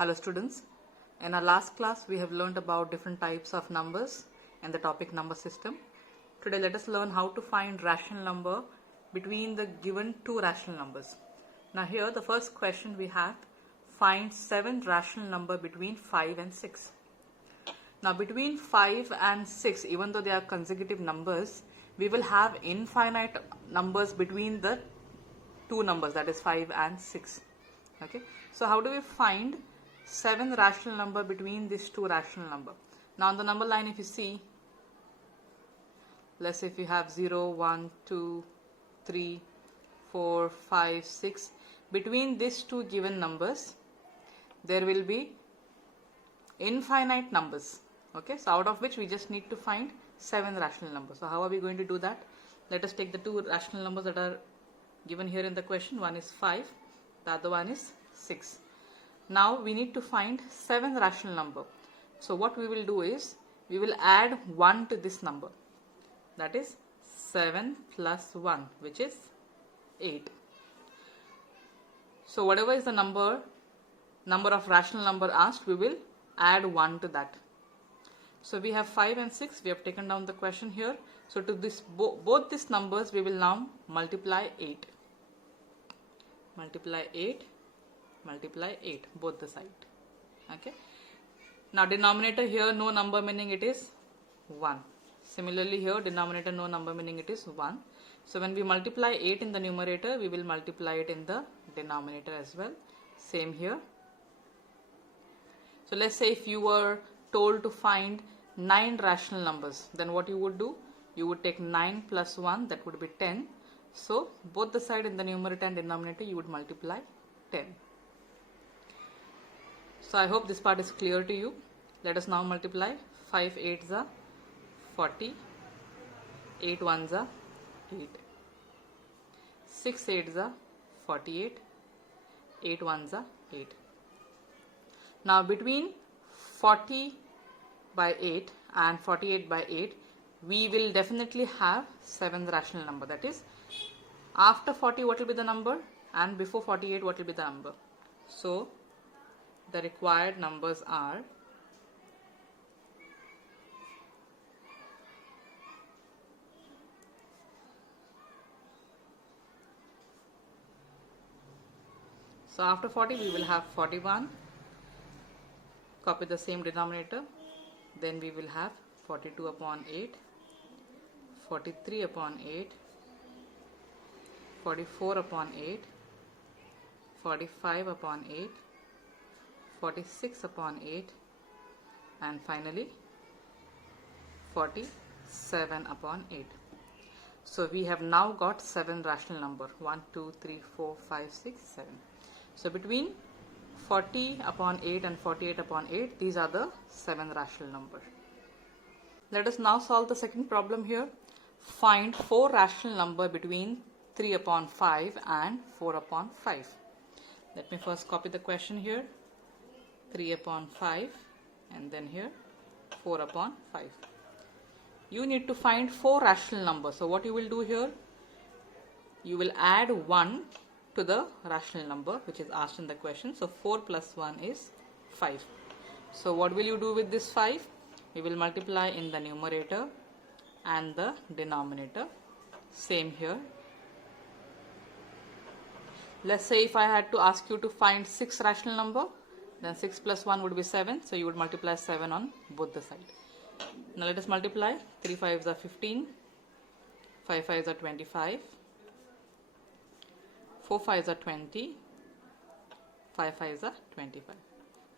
Hello students, in our last class we have learned about different types of numbers and the topic number system. Today let us learn how to find rational number between the given two rational numbers. Now here the first question we have, find 7 rational number between 5 and 6. Now between 5 and 6, even though they are consecutive numbers, we will have infinite numbers between the two numbers, that is 5 and 6. Okay, so how do we find 7 rational number between these two rational number? Now on the number line, if you see, let's say if you have 0, 1, 2, 3, 4, 5, 6, between these two given numbers there will be infinite numbers. Okay, so out of which we just need to find 7 rational numbers. So how are we going to do that? Let us take the two rational numbers that are given here in the question. One is 5, the other one is 6. Now we need to find 7 rational number. So what we will do is, we will add 1 to this number. That is 7 plus 1, which is 8. So whatever is the number of rational number asked, we will add 1 to that. So we have 5 and 6, we have taken down the question here. So to this both these numbers we will now multiply 8. Multiply 8, multiply 8, both the side. Okay. Now denominator here no number, meaning it is 1. Similarly here denominator no number, meaning it is 1. So when we multiply 8 in the numerator, we will multiply it in the denominator as well. Same here. So let's say if you were told to find 9 rational numbers, then what you would do? You would take 9 plus 1, that would be 10. So both the side in the numerator and denominator you would multiply 10. So I hope this part is clear to you. Let us now multiply. 5 8s are 40, 8 1s are 8, 6 8s are 48, 8 1s are 8. Now between 40 by 8 and 48 by 8, we will definitely have 7 rational number. That is, after 40 what will be the number, and before 48 what will be the number. So the required numbers are so after 40 we will have 41, copy the same denominator, then we will have 42 upon 8, 43 upon 8, 44 upon 8, 45 upon 8, 46 upon 8, and finally 47 upon 8. So we have now got 7 rational number, 1, 2, 3, 4, 5, 6, 7. So between 40 upon 8 and 48 upon 8, these are the 7 rational number. Let us now solve the second problem here. Find 4 rational number between 3 upon 5 and 4 upon 5. Let me first copy the question here. 3 upon 5 and then here 4 upon 5. You need to find 4 rational numbers. So what you will do here, you will add 1 to the rational number which is asked in the question. So 4 plus 1 is 5. So what will you do with this 5? We will multiply in the numerator and the denominator. Same here. Let's say if I had to ask you to find 6 rational number, then 6 plus 1 would be 7. So you would multiply 7 on both the sides. Now let us multiply. 3 5s are 15, 5 5s are 25, 4 5s are 20, 5 5s are 25.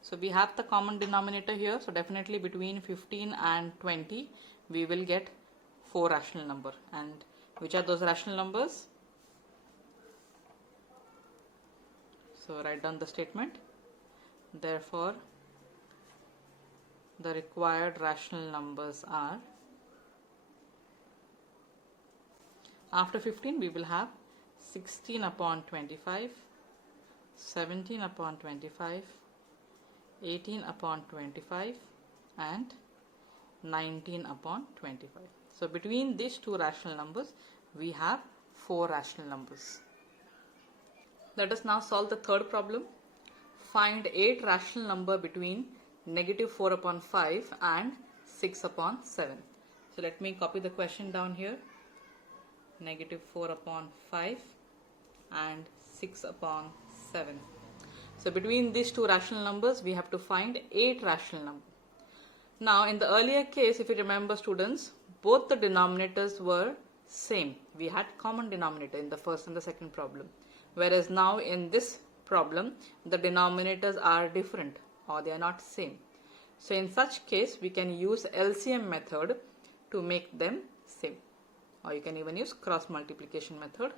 So we have the common denominator here. So definitely between 15 and 20 we will get 4 rational number. And which are those rational numbers? So write down the statement. Therefore the required rational numbers are, after 15 we will have 16 upon 25, 17 upon 25, 18 upon 25 and 19 upon 25. So between these two rational numbers we have 4 rational numbers. Let us now solve the third problem. find 8 rational number between negative 4 upon 5 and 6 upon 7. So let me copy the question down here. Negative 4 upon 5 and 6 upon 7. So between these two rational numbers, we have to find 8 rational numbers. Now in the earlier case, if you remember students, both the denominators were same. We had common denominator in the first and the second problem. Whereas now in this problem, the denominators are different or they are not same. So in such case, we can use LCM method to make them same. Or you can even use cross multiplication method.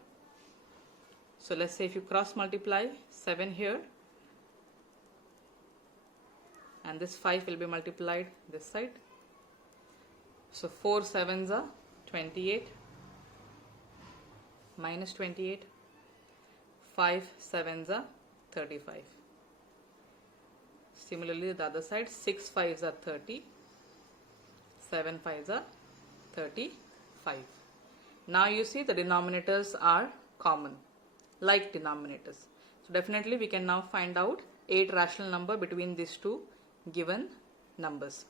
So let's say if you cross multiply 7 here, and this 5 will be multiplied this side. So 4 7s are 28 minus 28. 5 7s are 35. Similarly, the other side, 6 5s are 30. 7 5s are 35. Now you see the denominators are common, like denominators. So definitely we can now find out 8 rational number between these two given numbers.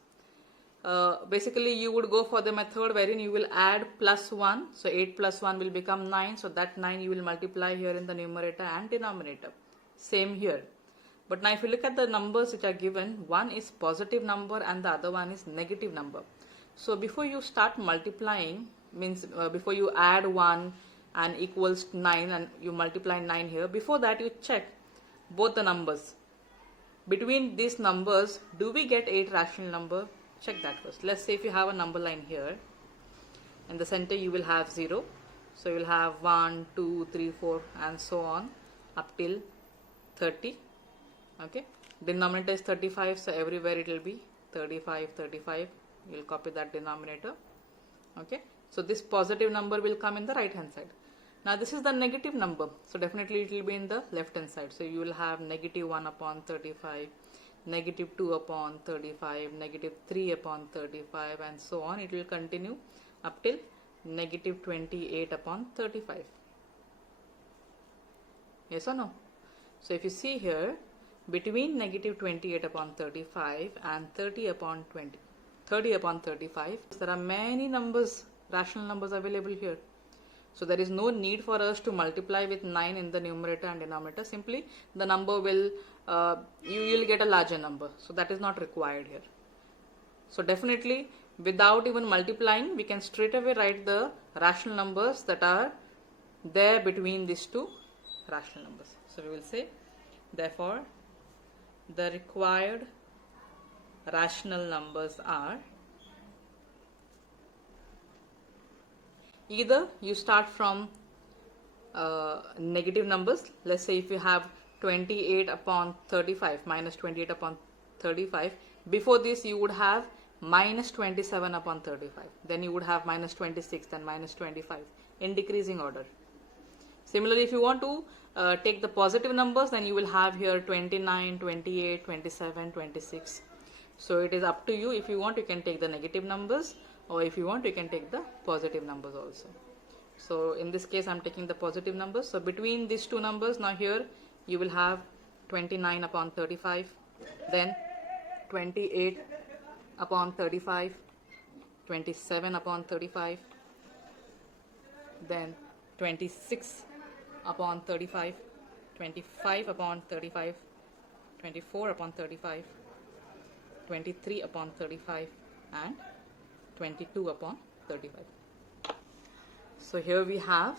Basically you would go for the method wherein you will add plus 1. So 8 plus 1 will become 9. So that 9 you will multiply here in the numerator and denominator. Same here. But now if you look at the numbers which are given, one is positive number and the other one is negative number. So before you start multiplying, means before you add 1 and equals 9 and you multiply 9 here, before that you check both the numbers. Between these numbers, do we get 8 rational number? Check that first. Let's say if you have a number line here, in the center you will have 0. So you will have 1, 2, 3, 4 and so on up till 30. Okay. Denominator is 35, so everywhere it will be 35, 35. You will copy that denominator. Okay. So this positive number will come in the right hand side. Now this is the negative number. So definitely it will be in the left hand side. So you will have negative 1 upon 35, negative 2 upon 35, negative 3 upon 35 and so on. It will continue up till negative 28 upon 35. Yes or no? So if you see here, between negative 28 upon 35 and 30 upon 35, there are many numbers, rational numbers available here. So there is no need for us to multiply with 9 in the numerator and denominator. Simply the number will, you will get a larger number. So that is not required here. So definitely without even multiplying, we can straight away write the rational numbers that are there between these two rational numbers. So we will say, therefore, the required rational numbers are, either you start from negative numbers. Let's say if you have 28 upon 35 minus 28 upon 35, before this you would have minus 27 upon 35, then you would have minus 26, then minus 25 in decreasing order. Similarly, if you want to take the positive numbers, then you will have here 29, 28, 27, 26. So it is up to you. If you want, you can take the negative numbers, or if you want, you can take the positive numbers also. So in this case, I am taking the positive numbers. So between these two numbers, now here you will have 29 upon 35, then 28 upon 35, 27 upon 35, then 26 upon 35, 25 upon 35, 24 upon 35, 23 upon 35 and 22 upon 35. So here we have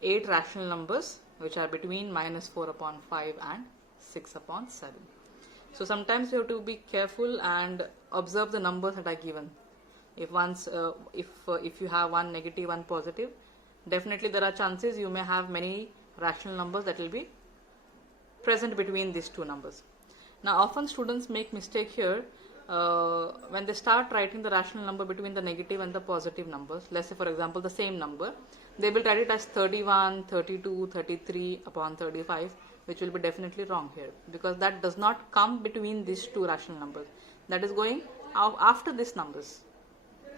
8 rational numbers which are between minus 4 upon 5 and 6 upon 7. So sometimes you have to be careful and observe the numbers that are given. If you have one negative, one positive, definitely there are chances you may have many rational numbers that will be present between these two numbers. Now often students make mistake here when they start writing the rational number between the negative and the positive numbers. Let's say for example the same number, they will write it as 31, 32, 33 upon 35, which will be definitely wrong here, because that does not come between these two rational numbers. That is going after these numbers.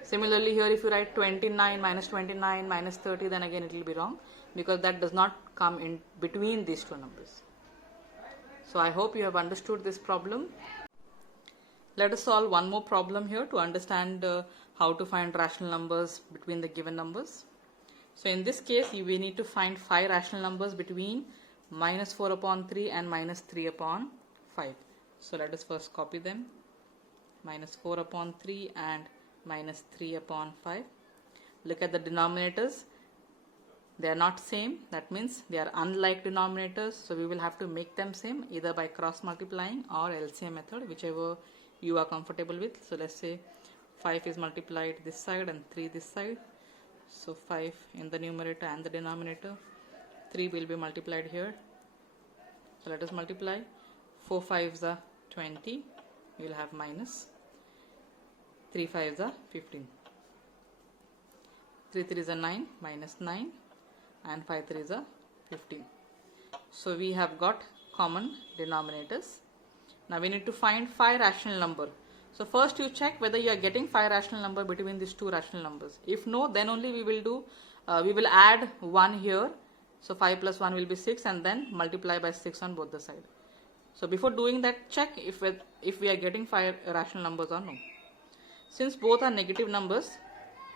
Similarly here if you write 29 minus 29 minus 30, then again it will be wrong, because that does not come in between these two numbers. So I hope you have understood this problem. Let us solve one more problem here to understand how to find rational numbers between the given numbers. So in this case, we need to find 5 rational numbers between minus 4 upon 3 and minus 3 upon 5. So let us first copy them. Minus 4 upon 3 and minus 3 upon 5. Look at the denominators. They are not same. That means they are unlike denominators. So we will have to make them same either by cross multiplying or LCM method, whichever you are comfortable with. So let's say 5 is multiplied this side and 3 this side. So 5 in the numerator and the denominator. 3 will be multiplied here. So let us multiply. 4 5s are 20. We will have minus. 3 5s are 15. 3 3s are 9, minus 9, and 5 3s are 15. So we have got common denominators. Now we need to find 5 rational number. So first you check whether you are getting 5 rational number between these two rational numbers. If no, then only we will add 1 here. So 5 plus 1 will be 6 and then multiply by 6 on both the side. So before doing that, check if we are getting 5 rational numbers or no. Since both are negative numbers,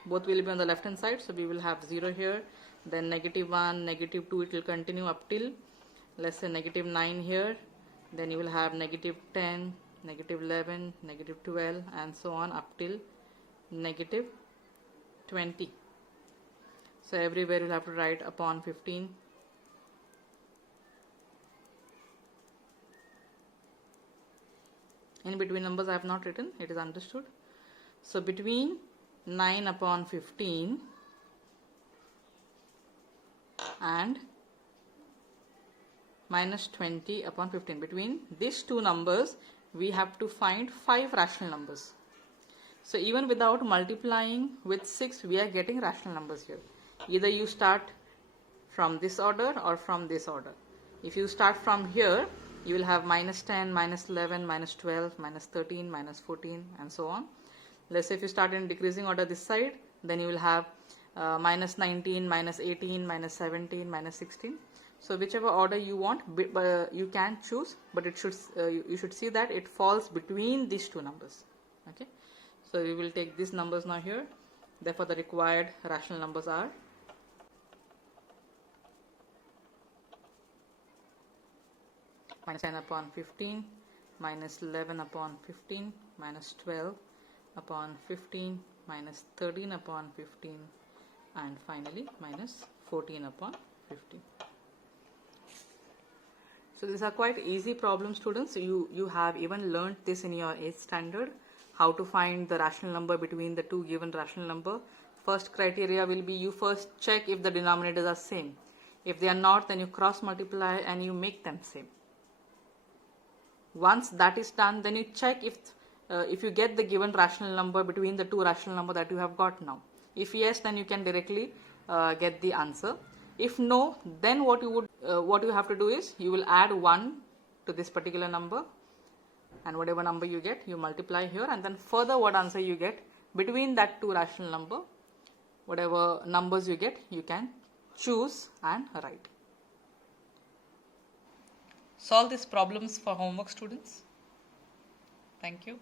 both will be on the left hand side. So we will have 0 here, then negative 1, negative 2, it will continue up till, let's say, negative 9 here. Then you will have negative 10, negative 11, negative 12, and so on up till negative 20. So everywhere you will have to write upon 15. In between numbers I have not written, it is understood. So between 9 upon 15 and minus 20 upon 15, between these two numbers we have to find 5 rational numbers. So even without multiplying with 6, we are getting rational numbers here. Either you start from this order or from this order. If you start from here, you will have minus 10, minus 11, minus 12, minus 13, minus 14, and so on. Let's say if you start in decreasing order this side, then you will have minus 19, minus 18, minus 17, minus 16. So whichever order you want, you can choose, but it should you should see that it falls between these two numbers. Okay, so we will take these numbers now here. Therefore, the required rational numbers are minus 10 upon 15, minus 11 upon 15, minus 12 upon 15, minus 13 upon 15, and finally minus 14 upon 15. So these are quite easy problems, students. You have even learned this in your 8th standard, how to find the rational number between the two given rational number. First criteria will be you first check if the denominators are same. If they are not, then you cross multiply and you make them same. Once that is done, then you check if you get the given rational number between the two rational number that you have got now. If yes, then you can directly get the answer. If no, then what you have to do is you will add 1 to this particular number, and whatever number you get, you multiply here, and then further what answer you get between that two rational number, whatever numbers you get, you can choose and write. Solve these problems for homework, students. Thank you.